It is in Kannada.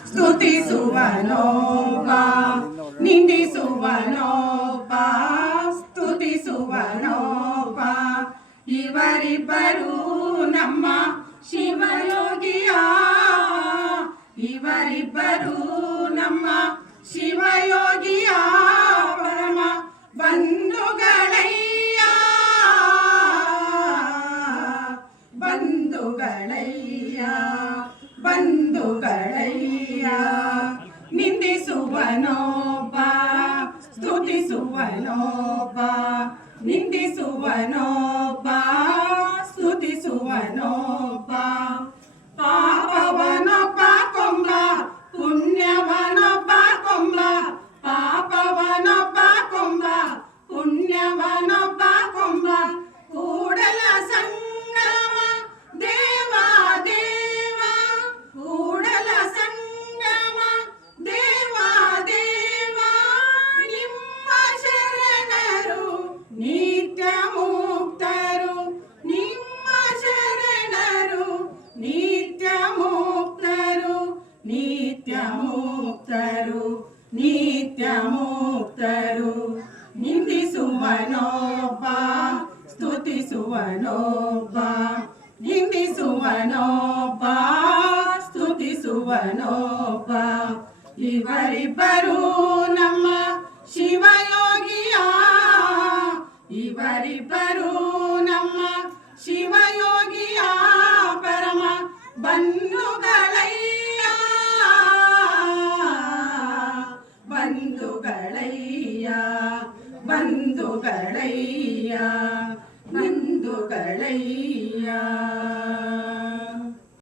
ಸ್ತುತಿಸುವನೊಬ್ಬ ನಿಂದಿಸುವನೊಬ್ಬ ಸ್ತುತಿಸುವನೊಬ್ಬ ಇವರಿಬ್ಬರು ನಮ್ಮ ಶಿವಯೋಗಿಯ ಇವರಿಬ್ಬರು ನಮ್ಮ ಶಿವಯೋಗಿಯ ಪರಮ ಬಂಧುಗಳಯ್ಯ ಬಂಧುಗಳಯ್ಯ ಬಂಧುಗಳಯ್ಯ ನಿಂದಿಸುವನೊಬ್ಬ ಸ್ತುತಿಸುವನೊಬ್ಬ ನಿಂದಿಸುವನೊಬ್ಬ ಸ್ತುತಿಸುವನೊಬ್ಬ ಪಾಪವನೊಬ್ಬ ಕೊಂಬ ಪುಣ್ಯವನೊಬ್ಬ ಕೊಂಬ ಪಾಪವನೊಬ್ಬ ಕೊಂಬ ಪುಣ್ಯವನೊಬ್ಬ ಕೊಂಬ ಕೂಡಲ ಸಂಗಮ ದೇವ ದೇವ ಕೂಡಲ ಸಂಗಮ ದೇವ ದೇವ ನಿಮ್ಮ ಶರಣರು ನಿತ್ಯ ಮುಕ್ತರು ನಿಮ್ಮ ಶರಣರು ನಿತ್ಯ ಮುಕ್ತರು ನಿತ್ಯ ಮುಕ್ತರು ನಿತ್ಯ ಮುಕ್ತರು ನಿಂದಿಸುವನೊಬ್ಬ ಸ್ತುತಿಸುವನೊಬ್ಬ ನಿಂದಿಸುವನೊಬ್ಬ ಸ್ತುತಿಸುವನೊಬ್ಬ ಇವರಿಬ್ಬರು ನಮ್ಮ ಶಿವಯೋಗಿಯ ಇವರಿಬ್ಬರು ನಮ್ಮ ಶಿವಯೋಗಿಯ ಪರಮ ಬಂಧುಗಳಯ್ಯ ಬಂಧುಗಳಯ್ಯ ಬಂಧುಗಳಯ್ಯ ಬಂಧುಗಳಯ್ಯ